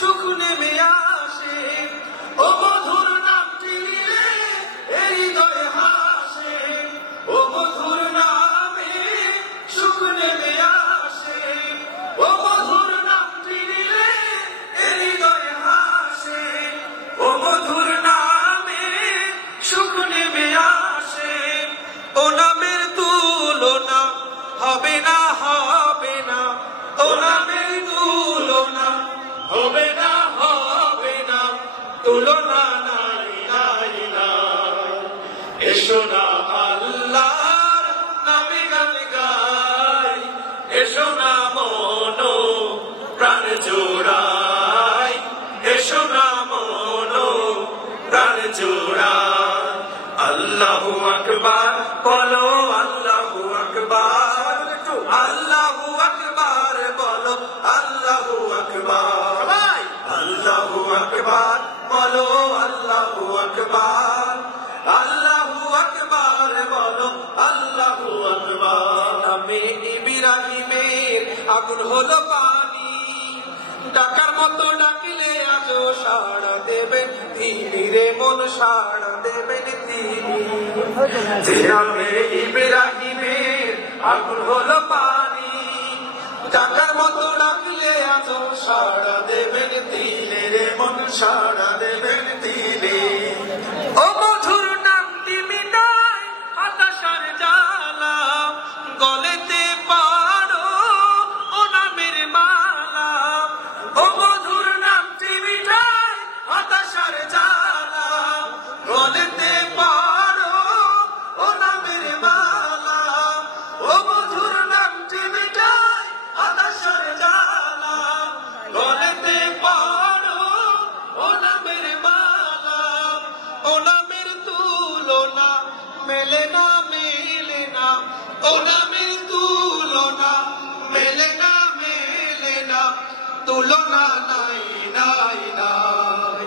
সুখ নেমে আসে। ও মধুর নামটি নিলে হৃদয় হাসে। ও মধুর নামে সুখ নেমে আসে। ও মধুর নামটি নিলে হৃদয় হাসে। ও মধুর নামে সুখ নেমে আসে। ও নামের তুলনা হবে না, হবে না। ও নামের তুলনা হবে না, হবে না। তুলনা নাই, নাই, নাই। এসো না আল্লাহর নামে গান গাই। এসো না মন প্রাণ জোড়াই। এসো না মন প্রাণ জোড়াই। আল্লাহু আকবার বলো, আল্লাহু আকবার। আল্লাহু আকবার বলো, আল্লাহু আকবার। আল্লাহু আকবার বলো, আল্লাহু আকবার। আল্লাহু আকবার বলো, আল্লাহু আকবার। নামে ইব্রাহিমের আগুন হলো পানি, ডাকার মতো ডাকিলে আজও সাড়া দেবেন তিনি রে মন, সাড়া দেবেন তিনি। যে নামে ইব্রাহিমের আগুন হলো পানি, ডাকার মতো ডাকিলে আজও সাড়া দেবেন তিনি রে মন, সাড়া দেবেন তিনি। ও মধুর নামটি মিটায় হতাশার জ্বালা, গলেতে পারো ও নামের মালা। ও মধুর নামটি মিটায় হতাশার জ্বালা, গলেতে পারো ও নামের মালা। ও মধুর নামটি মিটায় হতাশার জ্বালা, গলেতে পারো ও নামের মালা। ও নামের তুলনা মেলে না, মেলে না। ও নামের তুলনা মেলে না, মেলে না। তুলনা নাই, নাই, নাই।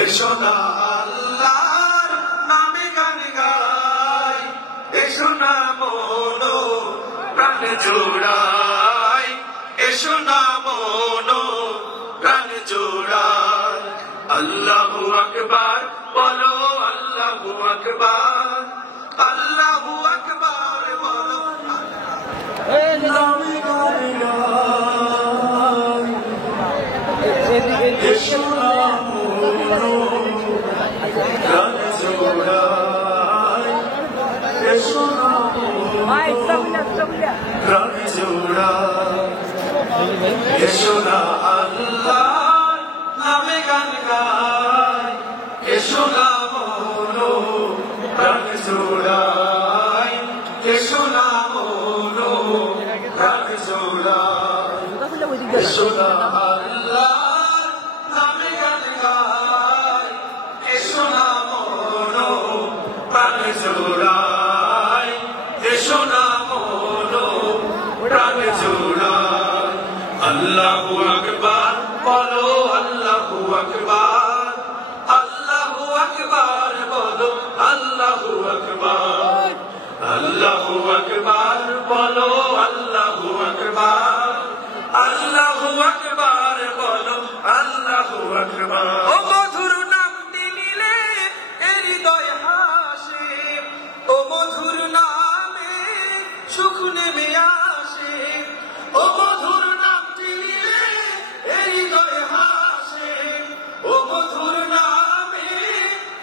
এসো না আল্লাহর নামে গান গাই। এসো না মন প্রাণ জোড়াই। এসো না মন প্রাণ জোড়াই। আল্লাহু আকবার বলো, আল্লাহু আকবার। আল্লাহু আকবার বলো, নামে গান গাই। এসো না মন প্রাণ জোড়াই। এসো না প্রাণ জোড়াই। এসো না আল্লাহর নামে গান গাই। এসো না মন প্রাণ জোড়াই। এসো না মন প্রাণ জোড়াই। এসো না আল্লাহর নামে গান গাই। এসো না মন প্রাণ জোড়াই। এসো না মন প্রাণ জোড়াই। আল্লাহু আকবার বলো, আল্লাহু আকবার। আল্লাহু আকবার বলো, আল্লাহু আকবার। আল্লাহু আকবার বলো, আল্লাহু আকবার। আল্লাহু আকবার বলো, আল্লাহু আকবার। ও মধুর নামটি নিলে হৃদয় হাসে। ও মধুর নামে সুখ নেমে আসে। ও মধুর নামটি নিলে হৃদয় হাসে। ও মধুর নামে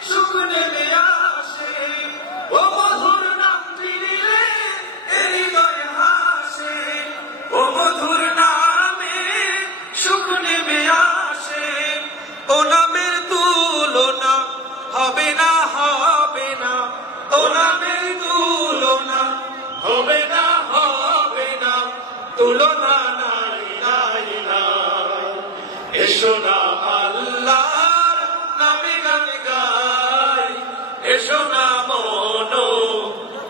সুখ নেমে আসে। ও মধুর নামটি নিলে হৃদয় হাসে। ও মধুর নামে সুখ নেমে আসে। ও নামের তুলনা হবে না, হবে না। ও নামের তুলনা হবে না, হবে না। তুলনা নাই, নাই, নাই। এসো না আল্লাহর নামে গান গাই। এসো না মন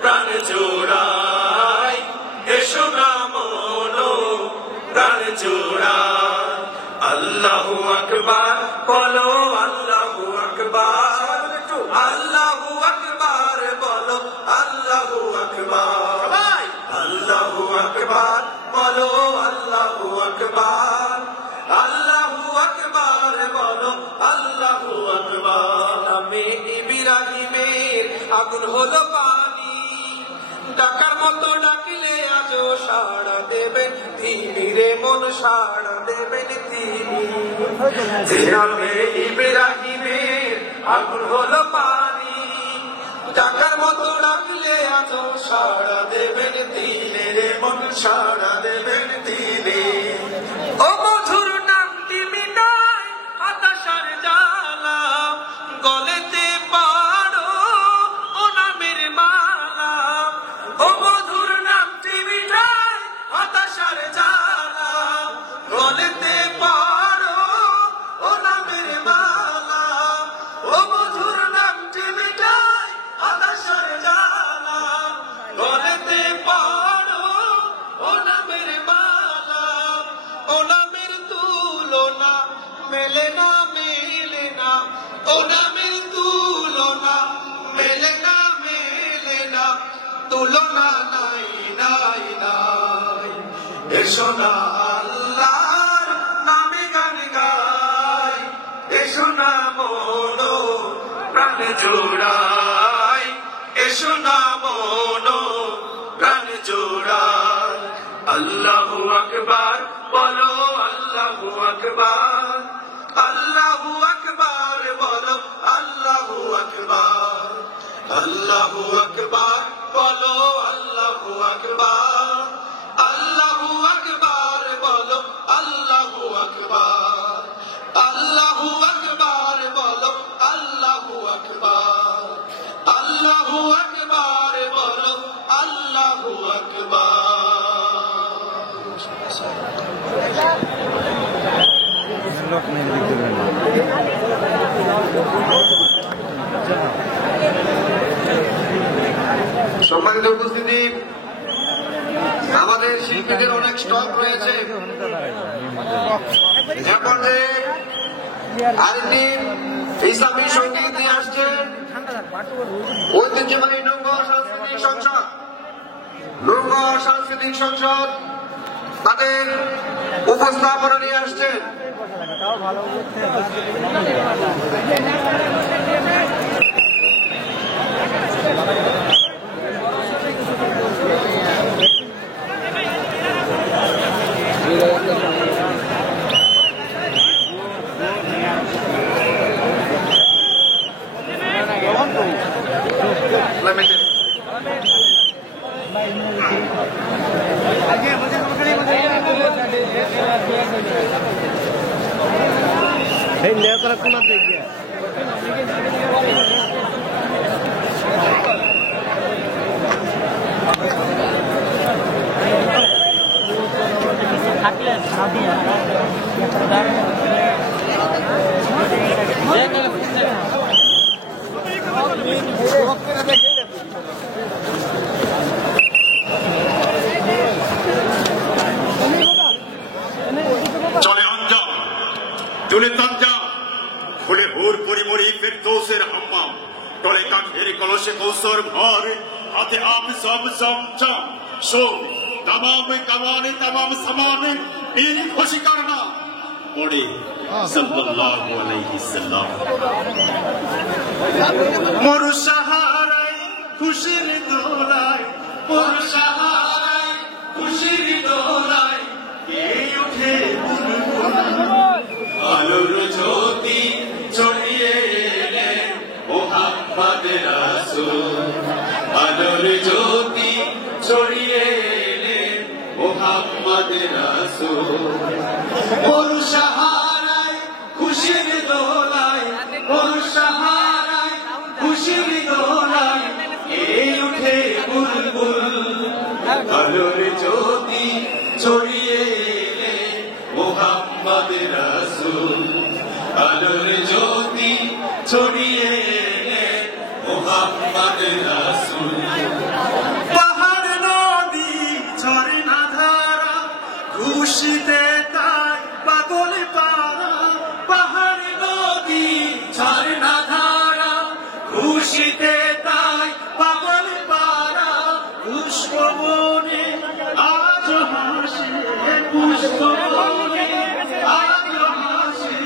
প্রাণ জোড়াই। এসো না মন প্রাণ জোড়াই। আল্লাহু আকবার বলো, আল্লাহু আকবার। আল্লাহু আকবার বলো, আল্লাহু আকবার। আল্লাহু আকবার বলো, আল্লাহু আকবার। আল্লাহু আকবার। হলো পানি, ডাকার মতো ডাকিলে আজও সাড়া দেবেন তিনি রে মন, সাড়া দেবেন তিনি। জিনাবে ইব্রাহিমের আগুন হলো পানি, ডাকার মতো ডাকলে আজও সাড়া দেবেন তিনি রে মন, সাড়া দেবেন তিনি। ও মধুর নামটি মিটায় হতাশার জ্বালা, গলেতে পারো ও নামের মালা। ও মধুর নামটি মিটায় হতাশার জ্বালা, গলেতে পারো ও নামের মালা। ও মধুর নামটি মিটায় হতাশার জ্বালা, গলেতে পারো ও নামের মালা। ও নামের তুলনা মেলে না, মেলে না। ও নামের তুলনা মেলে না, মেলে না। তুলনা নাই, নাই, নাই। এসো না আল্লাহর নামে গান গাই, এসো না মনো প্রাণ জোড়াই, এসো না মনো প্রাণ জোড়াই। আল্লাহু আকবার বলো, আল্লাহু আকবার, আল্লাহু আকবার বলো, আল্লাহু আকবার, আল্লাহু আকবার বলো, আল্লাহু আকবার, আল্লাহু আকবার বলো, আল্লাহু আকবার, আল্লাহু আকবার বলো, আল্লাহু আকবার, আল্লাহু আকবার বলো, আল্লাহু আকবার। সম্মানিত উপস্থিতি, আমাদের শিল্পীদের অনেক স্টক রয়েছে। এখন যে আরেকটি ইসলামী সঙ্গীত নিয়ে আসছেন ঐতিহ্যবাহী নৌকা সাংস্কৃতিক সংসদ, নৌকা সাংস্কৃতিক সংসদ তাদের উপস্থাপনা নিয়ে আসছেন। চলে অঞ্জাম চলে তাঞ্জাম খুলে হুর পরিমরি ফেরদৌসের হাম্মাম, টলে কাঠের কলসে কৌসর ভর, হাতে আপ সব চমচম শোন তামাম কামানে তামাম সমানে পীর খুশি করনা পড়ে সাল্লাল্লাহু আলাইহি সাল্লাম। মোর সাহারায় খুশির দোলায়, মোর সাহারায় খুশির দোলায় এই উঠে আলোর জ্যোতি ছড়িয়ে এলে মুহাম্মদ রাসূল, আলোর জ্যোতি ছড়িয়ে এলে মুহাম্মদ রাসূল। মোর সাহারায় খুশির দোলায়, মোর সাহারায় খুশির দোলায় এই উঠে বুলবুল, আলোর জ্যোতি ছড়িয়ে এলে মুহাম্মদ রাসূল, আলোর জ্যোতি ছড়িয়ে এলে মুহাম্মদ রাসূল। পাহাড় নদী ঝর্ণা ধারা খুশিতে তাই পাগল পারা, পাহাড় নদী ঝর্ণা ধারা খুশিতে তাই পাগল পারা। পুষ্পবনে আজ হাসে, পুষ্পবনে আজ হাসে,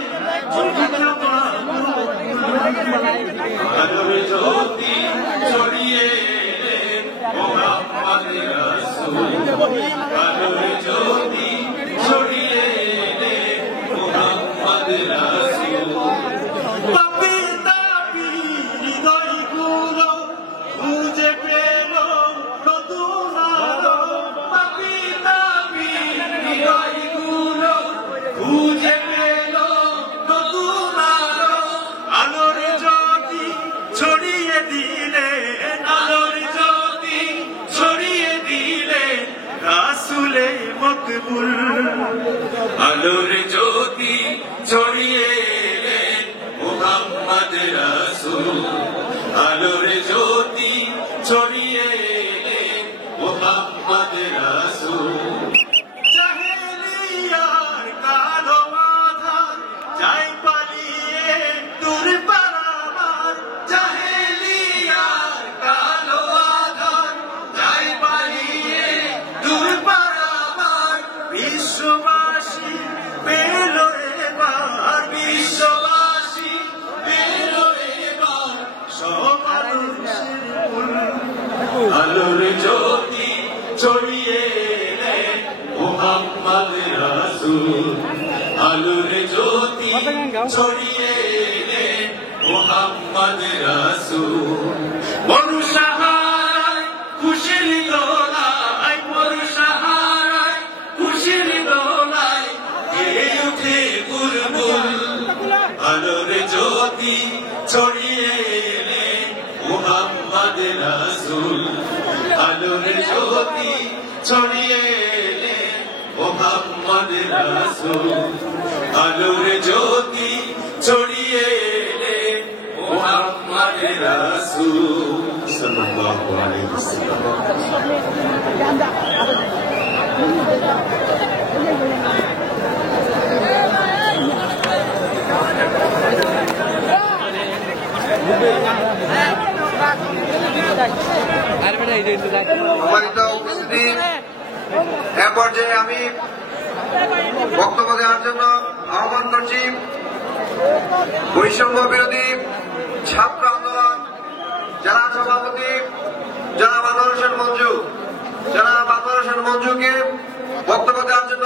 আলোর জ্যোতি ছড়িয়ে আলোর জ্যোতি ছড়িয়ে এলেন মুহাম্মদ রাসূল আলোর জ্যোতি ছড়িয়ে এলেন মুহাম্মদ রাসূল জাহেলিয়ার কালো আঁধার যাই পালিয়ে দূর পারাবার জাহেলিয়ার কালো আঁধার যাই পালিয়ে দূর পারাবার বিশ্ববাসী পেল এবার বিশ্ববাসী পেল এবার সব মানুষের মূল আলোর জ্যোতি ছড়িয়ে এলেন মুহাম্মদ রাসূল আলোর জ্যোতি ছড়িয়ে এলেন মুহাম্মদ রাসূল মনুষ্যহারায় খুশির দোলায় মনুষ্যহারায় খুশির দোলায় গেয়ে উঠে বুলবুল আলোর জ্যোতি ছড়িয়ে এলেন মুহাম্মদ রাসূল আলোর জ্যোতি ছড়িয়ে এলেন মুহাম্মদ রাসূল আলোর জ্যোতি ছড়িয়ে এলেন মুহাম্মদ রাসূল সাল্লাল্লাহু আলাইহি ওয়াসাল্লাম সম্মানিত উপস্থিতি এ পর্যায়ে আমি বক্তব্য দেওয়ার জন্য আহ্বান করছি বৈষম্য বিরোধী ছাত্র আন্দোলন জেলা সভাপতি জনাব আনোয়ার হোসেন মঞ্জু জনাব আনোয়ার হোসেন মঞ্জুকে বক্তব্য দেওয়ার জন্য